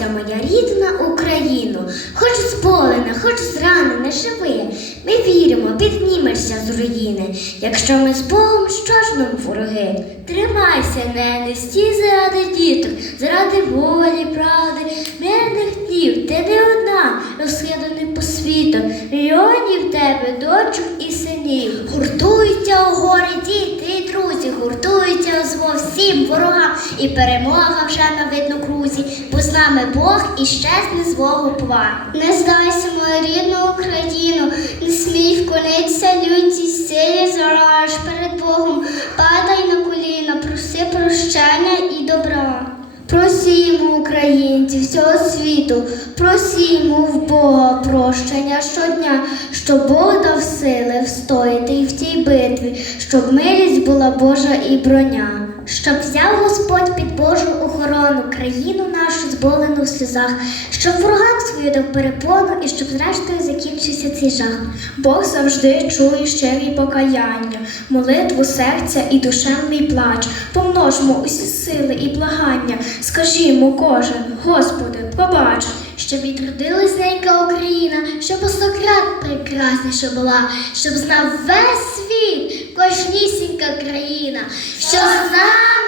Тримайся, моя рідна Україно, хоч зболена, хоч зранена, живи. Ми віримо, піднімешся з руїни. Якщо ми з Богом, що ж нам вороги? Тримайся, нене, стій заради діток, заради волі, правди, мирних днів, ти не одна, розхиданий по світу. Мільйонів тебе, дочок і синів. Гуртуються у горі діти і друзі, гуртуються зво всім ворогам, і перемога вже на видно крузі, бо з нами Бог і щезне злого плану. Не здайся, моя рідна Україно, не смій вклонитися люті силі, зараж перед Богом, падай на коліна, проси прощення і добра. Просімо, українці всього світу, просімо в Бога прощення щодня, щоб Бог дав сили встояти і в цій битві, щоб милість була Божа і броня. Щоб взяв Господь під Божу охорону країну нашу зболену в сльозах, щоб ворогам свою дав перепону і щоб зрештою закінчився цей жах. Бог завжди чує щирі покаяння, молитву серця і душевний плач. Помножмо усі сили і благання. Скажімо кожен, Господи, пробач. Щоб відродилась ненька Україна, щоб стократ прекрасніша була, щоб знав весь світ, кожнісінька країна, що з нами